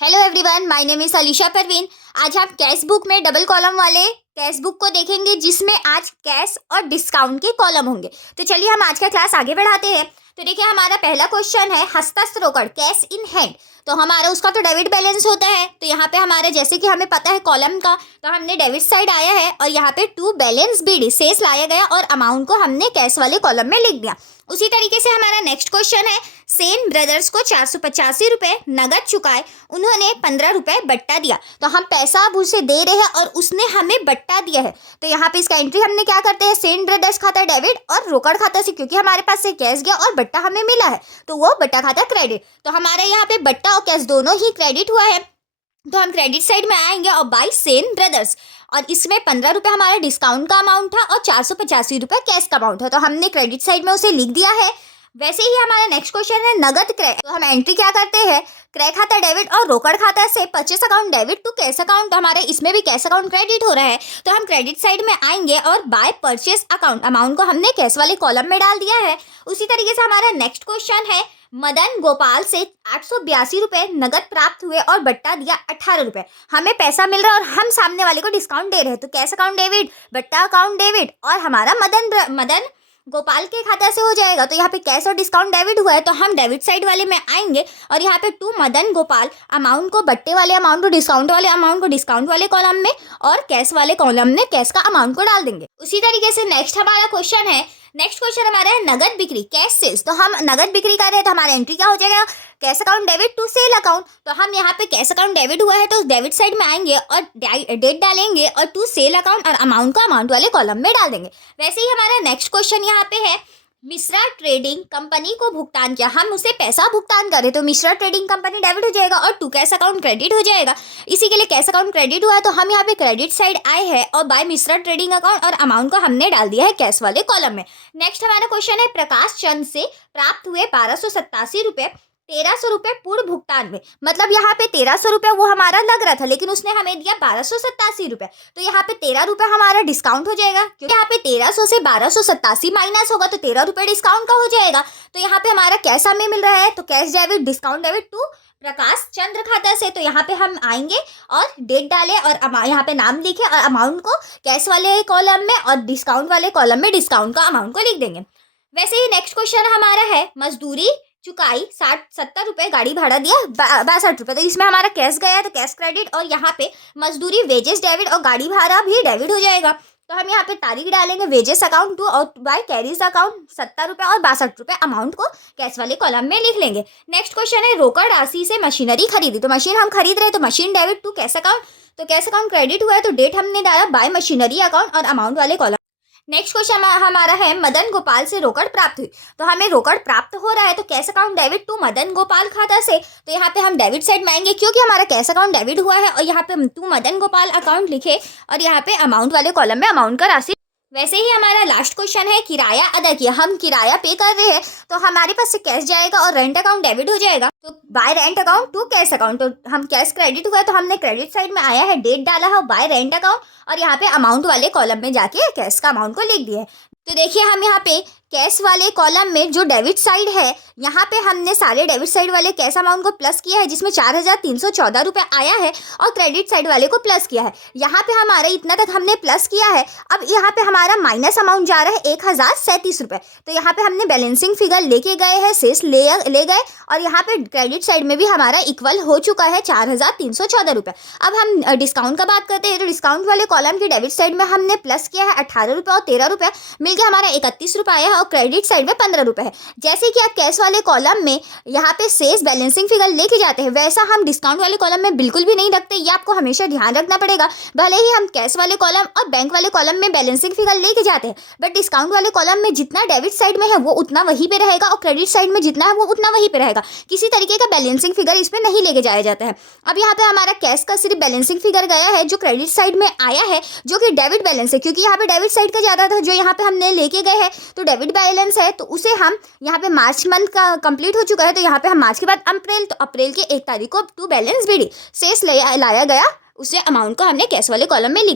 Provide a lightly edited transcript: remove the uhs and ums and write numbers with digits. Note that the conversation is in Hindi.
Hello everyone, my name is Alisha Parveen. आज हम कैश बुक में डबल कॉलम वाले कैश बुक को देखेंगे, जिसमें आज कैश और डिस्काउंट के कॉलम होंगे। तो चलिए हम आज का क्लास आगे बढ़ाते हैं। तो देखिए, हमारा पहला क्वेश्चन है हस्तस्थ रोकड़, कैश इन हैंड। तो हमारा उसका तो डेबिट बैलेंस होता है। तो यहाँ पे हमारे जैसे कि हमें पता है कॉलम का, तो हमने डेबिट साइड आया है और यहाँ पे टू बैलेंस बीडी शेष लाया गया और अमाउंट को हमने कैश वाले कॉलम में लिख दिया। उसी तरीके से हमारा नेक्स्ट क्वेश्चन है, सेन ब्रदर्स को 485 रुपए नगद चुकाए, उन्होंने 15 रुपए बट्टा दिया। तो हम पैसा अब उसे दे रहे हैं और उसने हमें बट्टा दिया है। तो यहाँ पे इसका एंट्री हमने क्या करते हैं, सेन ब्रदर्स खाता डेबिट और रोकड़ खाता से, क्योंकि हमारे पास से कैश गया और बट्टा हमें मिला है तो वो बट्टा खाता क्रेडिट। तो हमारे यहाँ पे बट्टा और कैश दोनों ही क्रेडिट हुआ है। तो हम क्रेडिट साइड में आएंगे और बाय सेन ब्रदर्स, और इसमें 15 रुपये हमारा डिस्काउंट का अमाउंट था और 485 रुपये कैश का अमाउंट था। तो हमने क्रेडिट साइड में उसे लिख दिया है। वैसे ही हमारा नेक्स्ट क्वेश्चन है नगद क्रय। तो हम एंट्री क्या करते हैं, क्रय खाता डेबिट और रोकड़ खाता से purchase account debit to cash account. हमारे इसमें भी कैश अकाउंट क्रेडिट हो रहा है। तो हम क्रेडिट साइड में आएंगे और बाय परचेस अकाउंट अमाउंट को हमने कैश वाले कॉलम में डाल दिया है। उसी तरीके से हमारा नेक्स्ट क्वेश्चन है, मदन गोपाल से 882 रुपये नगद प्राप्त हुए और बट्टा दिया 18 रुपये। हमें पैसा मिल रहा है और हम सामने वाले को डिस्काउंट दे रहे हैं। तो कैश अकाउंट डेबिट, बट्टा अकाउंट डेबिट और हमारा मदन गोपाल के खाता से हो जाएगा। तो यहाँ पे कैश और डिस्काउंट डेबिट हुआ है तो हम डेबिट साइड वाले में आएंगे और यहाँ पे टू मदन गोपाल अमाउंट को बट्टे वाले अमाउंट को डिस्काउंट वाले अमाउंट को डिस्काउंट वाले कॉलम में और कैश वाले कॉलम में कैश का अमाउंट को डाल देंगे। उसी तरीके से नेक्स्ट हमारा है नगद बिक्री, कैश सेल्स। तो हम नगद बिक्री कर रहे हैं तो हमारा एंट्री क्या हो जाएगा, cash account debit to sale account. तो हम यहाँ पे कैश अकाउंट डेबिट हुआ है तो डेबिट साइड में आएंगे और डेट डालेंगे और टू सेल अकाउंट और अमाउंट को अमाउंट वाले कॉलम में डाल देंगे। वैसे ही हमारा नेक्स्ट क्वेश्चन यहाँ पे है, मिश्रा ट्रेडिंग कंपनी को भुगतान किया, हम उसे पैसा भुगतान करें तो मिश्रा ट्रेडिंग कंपनी डेबिट हो जाएगा और टू कैश अकाउंट क्रेडिट हो जाएगा। इसी के लिए कैश अकाउंट क्रेडिट हुआ है तो हम यहाँ पे क्रेडिट साइड आए हैं और बाय मिश्रा ट्रेडिंग अकाउंट और अमाउंट को हमने डाल दिया है कैश वाले कॉलम में। नेक्स्ट हमारा क्वेश्चन है, प्रकाश चंद से प्राप्त हुए 1287 रुपये 1300 रुपये पूर्व भुगतान में। मतलब यहाँ पे 1300 रुपये वो हमारा लग रहा था लेकिन उसने हमें दिया 1287 रुपये। तो यहाँ पे 13 रुपये हमारा डिस्काउंट हो जाएगा, क्योंकि यहाँ पे 1300 से 1287 माइनस होगा तो 13 रुपये डिस्काउंट का हो जाएगा। तो यहाँ पे हमारा कैश हमें मिल रहा है तो cash debit discount debit to Prakash Chandra खाता से। तो यहाँ पे हम आएंगे और डेट डालें और यहाँ पे नाम लिखे और अमाउंट को कैश वाले कॉलम में और डिस्काउंट वाले कॉलम में डिस्काउंट का अमाउंट को लिख देंगे। वैसे ही नेक्स्ट क्वेश्चन हमारा है, मजदूरी चुकाई 70 रुपये, गाड़ी भाड़ा दिया 62 रुपये। तो इसमें हमारा कैश गया है तो कैश क्रेडिट और यहाँ पे मजदूरी वेजेस डेबिट और गाड़ी भाड़ा भी डेबिट हो जाएगा। तो हम यहाँ पे तारीख डालेंगे, वेजेस अकाउंट टू और बाय कैरीज अकाउंट 70 रुपये और 62 रुपये अमाउंट को कैश वाले कॉलम में लिख लेंगे। नेक्स्ट क्वेश्चन है, रोकड़ राशि से मशीनरी खरीदी। तो मशीन हम खरीद रहे हैं तो machine debit to cash account. तो कैश अकाउंट क्रेडिट हुआ है तो डेट हमने डाला बाय मशीनरी अकाउंट और अमाउंट वाले कॉलम। नेक्स्ट क्वेश्चन हमारा है, मदन गोपाल से रोकड़ प्राप्त हुई। तो हमें रोकड़ प्राप्त हो रहा है तो cash account debit to Madan Gopal खाता से। तो यहाँ पे हम डेबिट साइड में आएंगे क्योंकि हमारा कैश अकाउंट डेबिट हुआ है और यहाँ पे टू मदन गोपाल अकाउंट लिखे और यहाँ पे अमाउंट वाले कॉलम में अमाउंट का राशि। वैसे ही हमारा लास्ट क्वेश्चन है, किराया अदा किया। हम किराया पे कर रहे हैं तो हमारे पास से कैश जाएगा और रेंट अकाउंट डेबिट हो जाएगा। तो by rent account to cash account. तो हम कैश क्रेडिट हुआ है तो हमने क्रेडिट साइड में आया है, डेट डाला है बाय रेंट अकाउंट और यहाँ पे अमाउंट वाले कॉलम में जाके कैश का अमाउंट को लिख दिया है। तो देखिए, हम यहाँ पे कैश वाले कॉलम में जो डेबिट साइड है यहाँ पे हमने सारे डेबिट साइड वाले कैश अमाउंट को प्लस किया है, जिसमें 4314 रुपये आया है और क्रेडिट साइड वाले को प्लस किया है। यहाँ पे हमारा इतना तक हमने प्लस किया है। अब यहाँ पे हमारा माइनस अमाउंट जा रहा है 1037 रुपये। तो यहाँ पे हमने बैलेंसिंग फिगर लेके गए हैं, शेष ले गए और यहाँ पे क्रेडिट साइड में भी हमारा इक्वल हो चुका है 4314 रुपये। अब हम डिस्काउंट का बात करते हैं तो डिस्काउंट वाले कॉलम की डेबिट साइड में हमने प्लस किया है 18 रुपये और 13 रुपये मिलकर हमारा 31 रुपये आया है और क्रेडिट साइड में 15 रुपये है। जैसे कि आप कैश वाले कॉलम में यहाँ पे शेष बैलेंसिंग फिगर लेके जाते हैं, वैसा हम डिस्काउंट वाले कॉलम में बिल्कुल भी नहीं रखते। ये आपको हमेशा ध्यान रखना पड़ेगा। भले ही हम कैश वाले कॉलम और बैंक वाले कॉलम में बैलेंसिंग फिगर लेके जाते हैं, बट डिस्काउंट वाले कॉलम में जितना डेबिट साइड में है वो उतना वहीं पे रहेगा और क्रेडिट साइड में जितना है वो उतना वहीं पे रहेगा। किसी तरीके का बैलेंसिंग फिगर इस पर नहीं लेके जाया जाता है। अब यहाँ पे हमारा कैश का सिर्फ बैलेंसिंग फिगर गया है जो क्रेडिट साइड में आया है, जो कि डेबिट बैलेंस है, क्योंकि यहाँ पे डेबिट साइड का ज़्यादा था जो यहाँ पे हमने लेके गए हैं। तो डेबिट बैलेंस है तो उसे हम यहाँ पे मार्च मंथ का कंप्लीट हो चुका है तो यहाँ पे हम मार्च के बाद अप्रैल, तो अप्रैल के 1 तारीख को टू बैलेंस बीडी शेष लाया गया, उसे अमाउंट को हमने कैश वाले कॉलम में लिख